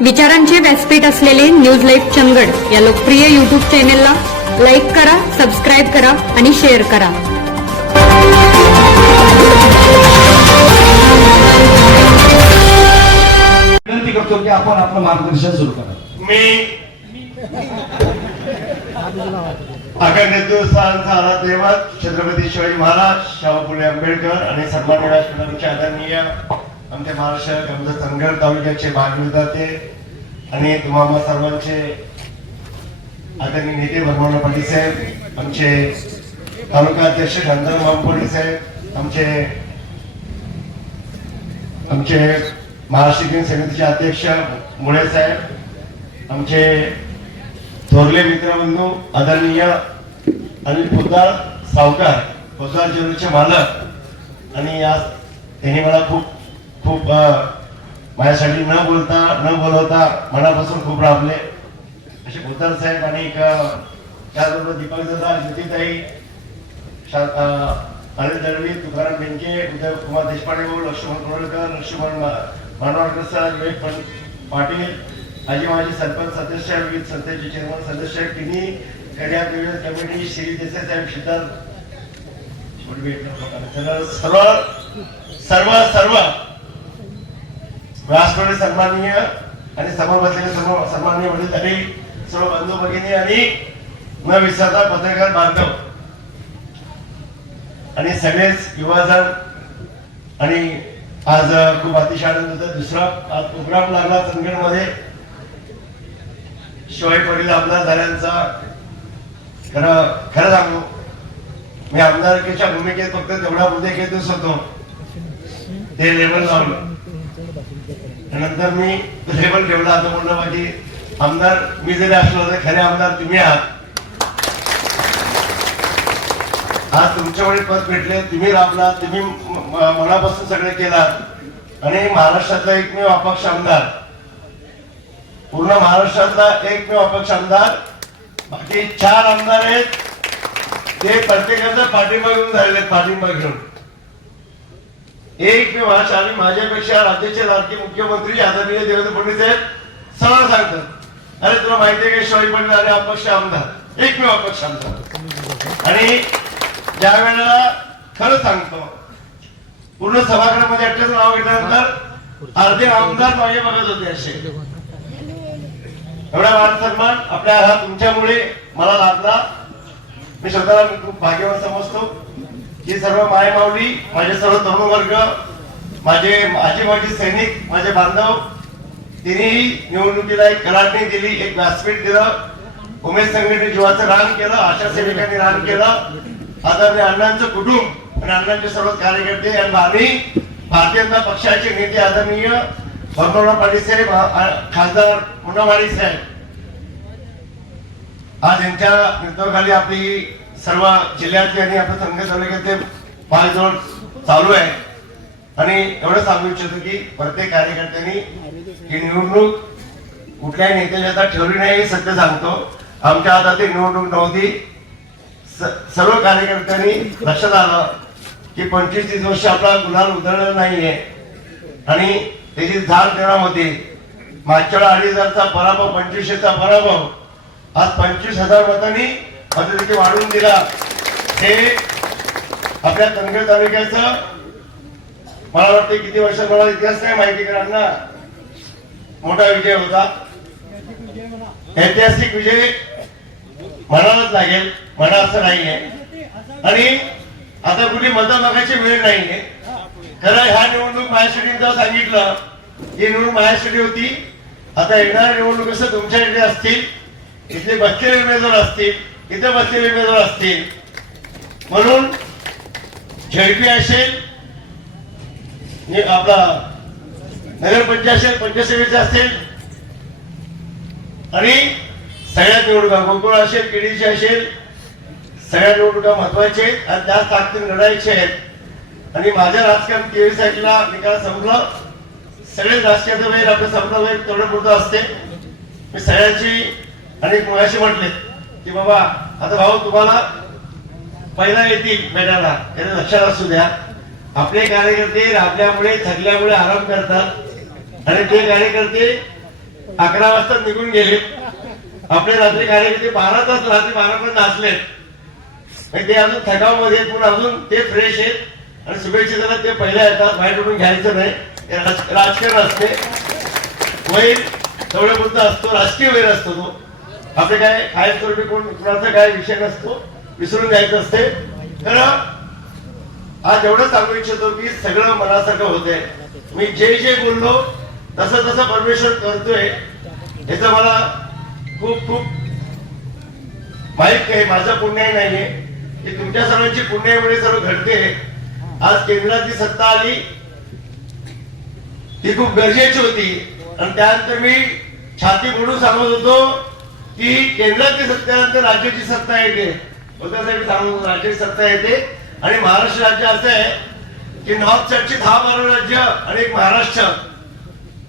विचारांचे व्यासपीठ असलेले न्यूज लाईव्ह चंगड या लोकप्रिय युट्यूब चॅनेलला लाईक करा सबस्क्राईब करा आणि शेअर करा. विनंती करतो की आपण आपलं मार्गदर्शन सुरू करा. मी आखंड हिंदुस्थानचा आराध्य दैवत छत्रपती शिवाजी महाराज शाहू आंबेडकर आणि सन्मान्य राष्ट्रपतींचे आदरणीय आमच्या महाराष्ट्र आमच्या चंदगड तालुक्याचे भागविधाते आणि तुम्हाला सर्वांचे आदरणीय नेते भगवान पाटील साहेब आमचे तालुका अध्यक्ष गंधर्व मामपोडी साहेब आमचे आमचे महाराष्ट्र दिन समितीचे अध्यक्ष मुळे साहेब आमचे थोरले मित्रबंधू आदरणीय अनिल पोद्दार सावकार पोद्दार ज्वेलरीचे मालक आणि आज त्यांनी मला खूप खूप माझ्यासाठी न बोलता न बोलवता मनापासून खूप राबले. असे पोद्दार साहेब आणि त्याचबरोबर दीपक दादा ज्योतिताई अनिल दळवी तुकाराम बेंके उदय कुमार देशपांडे भाऊ लक्ष्मण कोरडकर लक्ष्मण मानवाडकर सर विवेक पाटील आजी माजी सरपंच सदस्य विविध संस्थेचे चेअरमन सदस्य तिन्ही कड्या विविध कमिटी श्री देसाई साहेब सिद्धार्थ. सर्व सर्व सर्व राष्ट्रपती सन्माननीय आणि समोर बसलेले सर्व सन्माननीय वडीलधारी सर्व बंधू भगिनी आणि न विसरता पत्रकार बांधव आणि सगळेच युवाजण आणि आज खूप अतिशय आनंद होता दुसरा आज प्रोग्राम लागला चंदगडमध्ये. शिवाय पडील आमदार झाल्यांचा खरं खरं सांगू मी आमदारकीच्या भूमिकेत फक्त तेवढा मुद्दे घेतच होतो. ते लेवल लावलं. त्यानंतर मी लेवल ठेवला असं म्हणलं माझी म्हणजे आमदार मी जरी असलो तर खरे आमदार तुम्ही आहात. आज तुमच्यामुळे पद भेटले तुम्ही राबला तुम्ही मनापासून सगळे केलात. आणि महाराष्ट्रातला एकमेव अपक्ष आमदार. पूर्ण महाराष्ट्रातला एकमेव अपक्ष आमदार. बाकी चार आमदार आहेत. ते प्रत्येकाचा पाठिंबा घेऊन झालेले आहेत, पाठिंबा घेऊन. एकमेव भाषा आणि माझ्यापेक्षा राज्याचे लाडके मुख्यमंत्री आदरणीय देवेंद्र फडणवीस आहेत सरळ सांगतात. अरे तुला माहिती आहे का शिवाजी पंडित अरे अपक्ष आमदार एकमेव अपक्ष आमदार. आणि ज्या वेळेला खरं सांगतो पूर्ण सभागृहामध्ये एकट्याच नाव घेतल्यानंतर अर्धे आमदार मागे बघत होते असे. एवढा मान सन्मान आपल्या हा तुमच्यामुळे मला लाभला. मी स्वतःला खूप भाग्यवान समजतो. ही सर्व मायमाऊली माझे सर्व तरुण वर्ग माझे माझे माझे सैनिक माझे बांधव तिनेही निवडणुकीला एक कलाटणी दिली एक व्यासपीठ दिलं. उमेश संघटने जीवाचं रान केलं आशा सेविकांनी रान केलं. आदरणीय अण्णांचं कुटुंब आणि अण्णांचे सर्व कार्यकर्ते आणि आम्ही भारतीय जनता पक्षाचे नेते आदरणीय भगवराव पाटील साहेब खासदार मुन्नावाडी साहेब. आज यांच्या नेतृत्वाखाली आपली सर्व जिल्ह्यातले आणि आपल्या संघ तालुक्यातले पायजोड चालू आहे. आणि एवढं सांगू इच्छितो की प्रत्येक कार्यकर्त्यांनी ही निवडणूक कुठल्याही नेत्याच्या हातात ठेवली नाही हे सत्य सांगतो. आमच्या हातात ती निवडणूक नव्हती. स- सर्व कार्यकर्त्यांनी लक्षात आलं की पंचवीस तीस वर्ष आपला गुन्हा उधळला नाहीये. आणि त्याची झाड निर्माण होती. मागच्या वेळा अडीच हजारचा पराभव पंचवीसशेचा पराभव. आज पंचवीस हजार मतांनी मतदेखील वाढवून दिला. हे आपल्या तनगड तालुक्याचं मला वाटतं किती वर्ष मला इतिहास नाही माहिती कारण मोठा विजय होता. ऐतिहासिक विजय म्हणालाच लागेल. म्हणा असं नाहीये. आणि आता कुठली मतं बघायची वेळ नाहीये. खरं ह्या निवडणूक माझ्यासाठी जेव्हा सांगितलं. ही निवडणूक माझ्यासाठी होती. आता येणाऱ्या निवडणूक कसं तुमच्याकडे असतील इथले बसलेले उमेदवार असतील इथे बसलेले उमेदवार असतील. म्हणून झेडपी असेल आपला नगरपंचायत असेल पंचसेवेचे असेल आणि सगळ्या निवडणुका गोकुळ असेल केडीचे असेल सगळ्या निवडणुका महत्त्वाच्या आहेत आणि त्याच ताकदीन लढायचे आहेत. आणि माझ्या राजकारण तेवीस तारखेला निकाल संपलं. सगळे राजकीय वेळ आपलं संपलं वेळ तेवढं पुरतं असते. मी सगळ्यांची आणि मुलाशी म्हटले? की बाबा आता भाऊ तुम्हाला पहिला येतील मेडाला त्याने लक्षात असू द्या. आपले कार्यकर्ते राबल्यामुळे थकल्यामुळे आराम करतात. आणि ते कार्यकर्ते अकरा वाजता निघून गेले. आपले रात्री कार्यकर्ते बारा तास रात्री बारा पर्यंत नाचलेत. आणि ते अजून थकावमध्ये पण अजून ते फ्रेश आहेत. आणि शुभेच्छितांना ते पहिल्या येतात. बाहेर उठून घ्यायचं नाही. राजकारण असते. वैर तेवढ्यापुरतं असतो. राजकीय वैर असतो तो. असं काय काय स्वरूपी कोण कुणाचा काय विषय नसतो विसरून जायचं असते. तर आज एवढं सांगू इच्छितो की सगळं मनासारखं होतंय. मी जे जे बोललो तसं तसं परमेश्वर करतोय याचं मला खूप खूप माहीत आहे. माझं पुण्य नाहीये. की तुमच्या सर्वांची पुण्यामुळे सर्व घडते. आज केंद्राची सत्ता आली. ती खूप गरजेची होती. आणि त्यानंतर मी छाती म्हणून सांगत होतो की केंद्राची सत्तेनंतर राज्याची सत्ता येते. साहेब सांगू राज्याची सत्ता येते. आणि महाराष्ट्र राज्य असं आहे की नॉर्थ साईडची दहा बारा राज्य आणि एक महाराष्ट्र.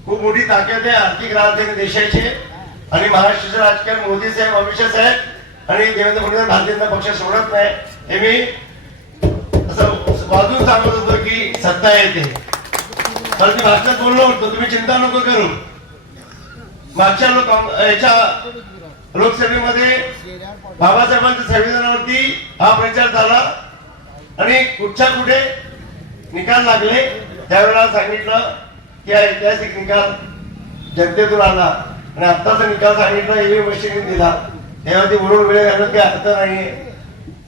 खूप मोठी ताकद आहे आर्थिक राजधानी देशाची. आणि महाराष्ट्राचे राजकारण मोदी साहेब अमित शाह साहेब आणि देवेंद्र फडणवीस भारतीय जनता पक्ष सोडत नाही. हे मी असं बाजून सांगत होतो की सत्ता येते. तर मी भाषणात बोललो होतो तुम्ही चिंता नको करू. मागच्या लोक याच्या लोकसभेमध्ये बाबासाहेबांच्या संविधानावरती हा प्रचार झाला. आणि कुठच्या कुठे निकाल लागले त्यावेळेला सांगितलं की हा ऐतिहासिक निकाल जनतेतून आला. आणि आत्ताचा निकाल सांगितला ईव्हीएम मशीन दिला. त्यावरती ती म्हणून वेळ घालत काही अर्थ नाहीये.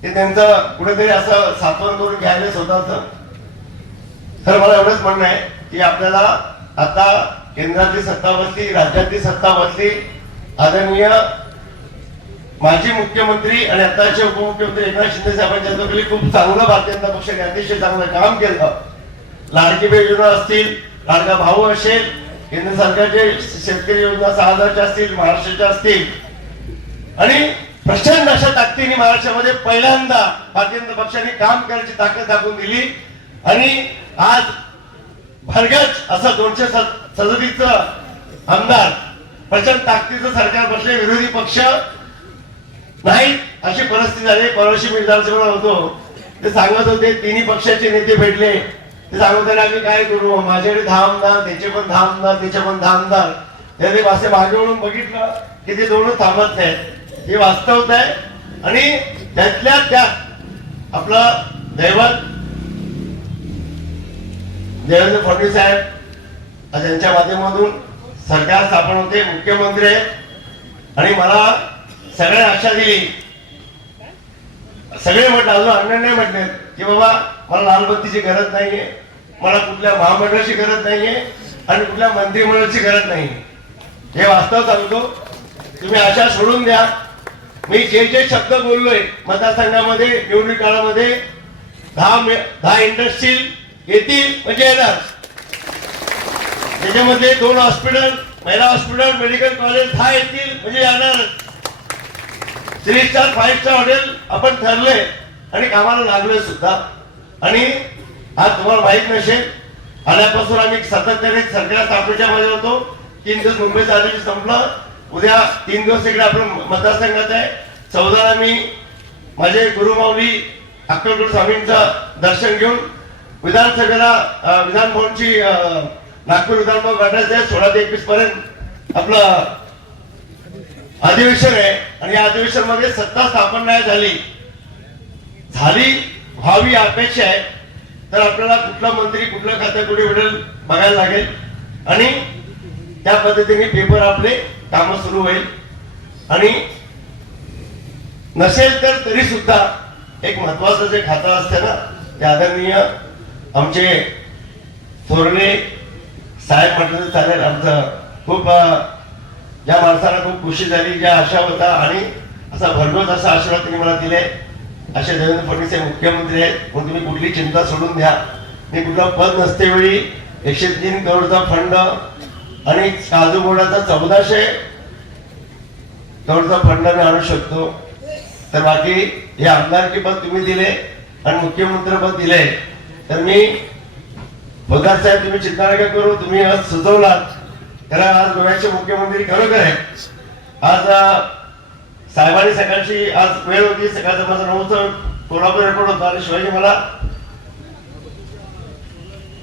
ते त्यांचं कुठेतरी असं सातवण करून घ्यायला स्वतःच. तर मला एवढंच म्हणणं आहे की आपल्याला आता केंद्राची सत्ता बसली राज्यातली सत्ता बसली आदरणीय माजी मुख्यमंत्री आणि आताचे उपमुख्यमंत्री एकनाथ शिंदे साहेबांच्या खूप चांगलं भारतीय जनता पक्षाने अतिशय चांगलं काम केलं. लाडकी बे योजना असतील लाडका भाऊ असेल केंद्र सरकारचे शेतकरी योजना सहा हजारच्या असतील महाराष्ट्राच्या असतील. आणि प्रचंड अशा ताकदीने महाराष्ट्रामध्ये पहिल्यांदा भारतीय जनता पक्षाने काम करायची ताकद दाखवून दिली. आणि आज भरगच असं दोनशे सदतीच आमदार प्रचंड ताकदीचं सरकार बसले विरोधी पक्ष नाही अशी परिस्थिती झाली. परवाशी मी विधानसभेला होतो. ते सांगत होते तिन्ही पक्षाचे नेते भेटले. ते सांगत होते आम्ही काय करू? माझ्याकडे दहा आमदार त्याचे पण दहा आमदार त्याचे पण दहा आमदार. त्याने असे मागे वळून बघितलं की ते दोन थांबत नाहीत. हे वास्तवत आहे. आणि त्यातल्या त्यात आपलं दैवत देवेंद्र फडणवीस साहेब यांच्या माध्यमातून सरकार स्थापन होते मुख्यमंत्री आहेत. आणि मला सगळ्या आशा दिली सगळे म्हटलं अजून अण्णांनी नाही म्हटले की बाबा मला लालबत्तीची गरज नाहीये. मला कुठल्या महामंडळाची गरज नाहीये आणि कुठल्या मंत्रिमंडळाची गरज नाही हे वास्तव सांगतो. तुम्ही आशा सोडून द्या. मी जे जे शब्द बोललोय मतदारसंघामध्ये निवडणूक काळामध्ये दहा दहा इंडस्ट्री येतील म्हणजे येणार. त्याच्यामध्ये दोन हॉस्पिटल महिला हॉस्पिटल मेडिकल कॉलेज दहा येतील म्हणजे येणार. Three star five star hotel आपण ठरले आणि कामाला लागलोय सुद्धा. आणि आज तुम्हाला माहीत नसेल आल्यापासून आम्ही सातत्याने सरकार स्थापनेच्या मध्ये होतो. तीन दिवस मुंबईत आलेली संपलं. उद्या तीन दिवस इकडे आपण मतदारसंघात आहे. चौदाला मी माझे गुरुमाऊली अक्कलकोट स्वामींचं दर्शन घेऊन विधानसभेला विधान भवनची नागपूर विधानभवन गाठायचं आहे सोळा ते एकवीस पर्यंत आपलं अधिवेशन आहे. आणि या अधिवेशनमध्ये सत्ता स्थापन नाही झाली झाली व्हावी अपेक्षा आहे. तर आपल्याला कुठला मंत्री कुठलं खातं कुठे भेटेल बघायला लागेल. आणि त्या पद्धतीने पेपर आपले काम सुरू होईल. आणि नसेल तर तरी सुद्धा एक महत्वाचं जे खातं असतं ना ते आदरणीय आमचे थोरले साहेब म्हटलं तर चालेल. आमचं खूप ज्या माणसाला खूप खुशी झाली ज्या आशा होता आणि असा भरघोस असा आशीर्वाद त्यांनी मला दिले असे देवेंद्र फडणवीस हे मुख्यमंत्री आहेत. म्हणून तुम्ही कुठली चिंता सोडून द्या. मी कुठलं पद नसते वेळी एकशे तीन करोडचा फंड आणि काजू बोर्डाचा चौदाशे करोडचा फंड मी आणू शकतो. तर बाकी हे आमदारकी पद तुम्ही दिले आणि मुख्यमंत्री पद दिले. तर मी पगार साहेब तुम्ही चिंता नका करू. तुम्ही आज सुचवलात. त्याला आज गोव्याचे मुख्यमंत्री खरोखर आहे. आज साहेबांनी सकाळची आज वेळ होती सकाळचा माझा नऊचा कोल्हापूर एअरपोर्ट होता. आणि शिवाजी मला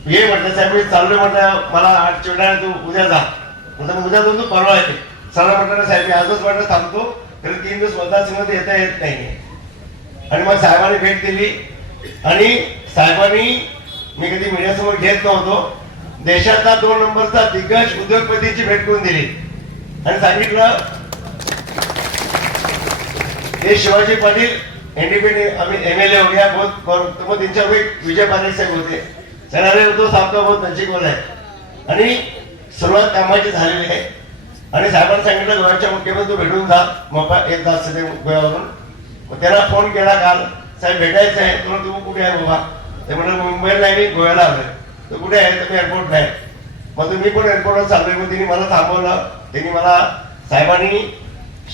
ये म्हटलं साहेब मी चाललोय म्हटलं मला आठ चिवडा तू उद्या जा. म्हणजे उद्या जाऊन तू परवा येते. सरा म्हटलं साहेब मी आजच म्हटलं थांबतो तरी तीन दिवस मतदारसंघात येता येत नाही. आणि मग साहेबांनी भेट दिली. आणि साहेबांनी मी कधी मीडियासमोर घेत नव्हतो. देशातला दोन नंबरचा दिग्गज उद्योगपतीची भेट करून दिली. आणि सांगितलं हे शिवाजी पाटील इंडिपेंडेंट आम्ही एम एल ए हो गया बहुत और त्यांच्यावर विजय पाटील साहेब होते. सणारे तो साहेब का बहुत नजीक आहे. आणि सुरुवात कामाची झालेली आहे. आणि साहेबांनी सांगितलं गोव्याच्या मुख्यमंत्री तू भेटून जा. मोका एक तास ते गोव्यावरून. मग त्याला फोन केला काल. साहेब भेटायचं आहे. तुला तू कुठे आहे बाबा? ते म्हणलं मुंबईला नाही मी गोव्याला आलोय. तर कुठे आहे? तर मी एअरपोर्ट नाही मग तुम्ही पण एअरपोर्टवर चाललोय. मग तिने मला थांबवलं. त्यांनी मला साहेबांनी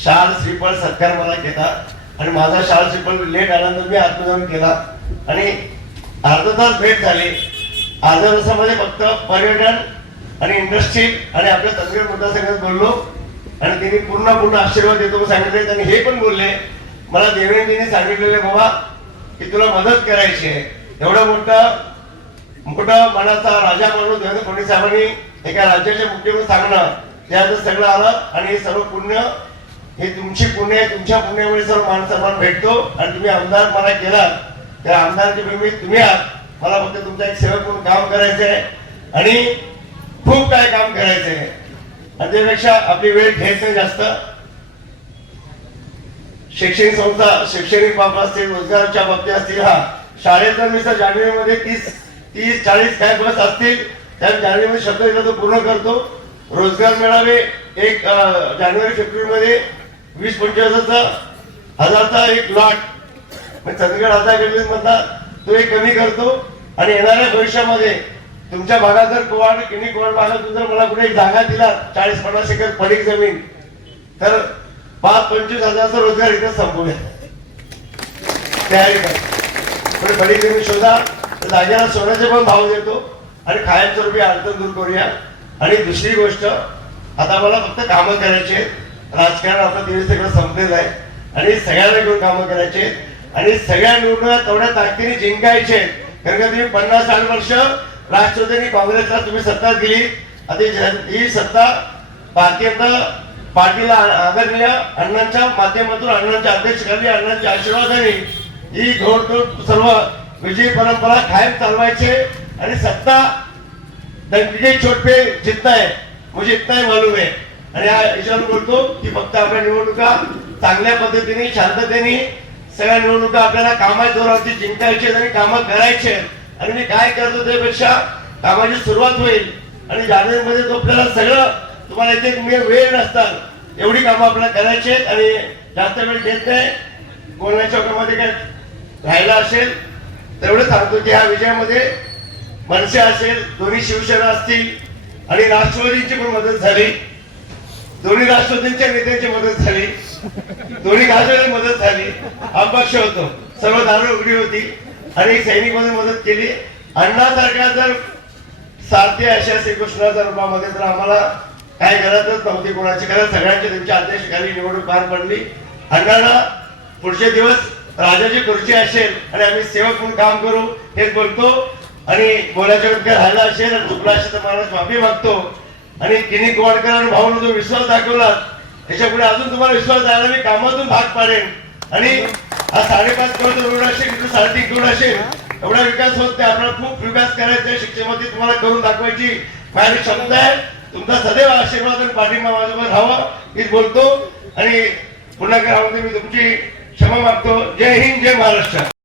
शाल श्रीफळ सत्कार मला केला आणि माझा शाल श्रीफळ लेट आल्यानंतर मी आत्मजाऊन केला आणि अर्धा तास भेट झाली. अर्ध्या तासामध्ये फक्त पर्यटन आणि इंडस्ट्री आणि आपल्या तंत्रज्ञान मतदारसंघात बोललो आणि त्यांनी पूर्ण पूर्ण आशीर्वाद देतो सांगितले आणि हे पण बोलले. मला देवेंद्रजींनी सांगितलेले बाबा की तुला मदत करायची आहे. एवढं मोठं मुकुट मनाचा राजा म्हणून देवेंद्र फडणवीस साहेबांनी एका राज्याचे मुख्यमंत्री सांगणं त्यात सगळं आलं आणि हे सर्व पुण्य हे तुमची पुण्य आहे तुमच्या पुण्यामुळे सर्व मान सन्मान भेटतो आणि तुम्ही आमदार मला केला त्या आमदारची भूमी तुम्ही आहात. मला फक्त तुमचा एक सेवक म्हणून काम करायचं आहे आणि खूप काय काम करायचं आहे. आणि त्यापेक्षा आपली वेळ घ्यायचं जास्त. शैक्षणिक संस्था शैक्षणिक बाब असतील रोजगाराच्या बाबतीत असतील हा शाळेत मी सर जानेवारीमध्ये तीस तीस चाळीस काय बस असतील. त्या जानेवारी शब्द दिला तो पूर्ण करतो. रोजगार मेळावे एक जानेवारी फेब्रुवारीमध्ये वीस पंचवीसचा. हजारचा एक लॉट चंदगड हजार मधला तो एक कमी करतो. आणि येणाऱ्या भविष्यामध्ये तुमच्या भागात जर कोवाड किणी कोवाड भागातून जर मला कुठे जागा दिला चाळीस पन्नास एकर पडीक जमीन तर पाच पंचवीस हजारचा रोजगार इथे संपवूया तयारी करा. पण पडीक जमीन शोधा. तर सोन्याचे पण भाव देतो. आणि कायमस्वरूपी अडचण दूर करूया. आणि दुसरी गोष्ट आता मला फक्त कामं करायचे आहेत. राजकारण आता दिवस सगळं संपलेलं आहे. आणि सगळ्यांना घेऊन कामं करायचे आणि सगळ्या निवडणुका तेवढ्या ताकदीने जिंकायचे कारण का तुम्ही पन्नास साठ वर्ष राष्ट्रवादी काँग्रेसला तुम्ही सत्ता दिली. आता ही सत्ता भारतीय पार्टीला आदरणीय अण्णांच्या माध्यमातून अण्णांच्या अध्यक्षखाली अण्णांच्या आशीर्वादाने ही घोडतोड सर्व विजयी परंपरा कायम चालवायचे आणि सत्ता डंके छोट पे जितना है मुझे इतना ही मालूम है आणि हा याच्यावर बोलतो की फक्त आपल्या निवडणुका चांगल्या पद्धतीने शांततेने सगळ्या निवडणुका आपल्याला कामाच्या जोरावरती जिंकायचे आणि कामं करायचे आणि मी काय करतो त्यापेक्षा कामाची सुरुवात होईल. आणि जानेवारीमध्ये तो आपल्याला सगळं तुम्हाला इथे वेळ नसतात एवढी कामं आपल्याला करायची आहेत. आणि जास्त वेळ घेत नाही. बोलण्याच्या ओघामध्ये काय राहिला असेल तेवढं सांगतो की ह्या विजयामध्ये मनसे असेल दोन्ही शिवसेना असतील आणि राष्ट्रवादीची पण मदत झाली. दोन्ही राष्ट्रवादींच्या नेत्यांची मदत झाली. दोन्ही गाजवाची मदत झाली. अपक्ष होतो. सर्व दारू उघडी होती. आणि सैनिकमध्ये मदत केली. अण्णासारख्या जर सारथी अशा श्रीकृष्णाच्या रूपामध्ये तर आम्हाला काय गरजच नव्हती कोणाची. कारण सगळ्यांची त्यांच्या अध्यक्षखाली निवडणूक पार पडली. अण्णाला पुढचे दिवस राजाची खुर्ची असेल आणि आम्ही सेवक म्हणून काम करू हेच बोलतो. आणि बोलायच्या वेळेत काय राहिला असेल आणि चुकला असेल तर माणूस माफी मागतो. आणि किनी कोवाडकर आणि भाऊन जो विश्वास दाखवला त्याच्या पुढे अजून तुम्हाला विश्वास द्यायला मी कामातून भाग पाडेन. आणि हा साडेपाच करोड रोड असेल किंवा साडेतीन करोड असेल एवढा विकास होत नाही. आपल्याला खूप विकास करायचा शिक्षणामध्ये तुम्हाला करून दाखवायची माझी क्षमता आहे. तुमचा सदैव आशीर्वाद आणि पाठिंबा माझ्यावर राहावा हीच बोलतो. आणि पुन्हा काय मी तुमची क्षमा मागतो जय हिंद जय महाराष्ट्र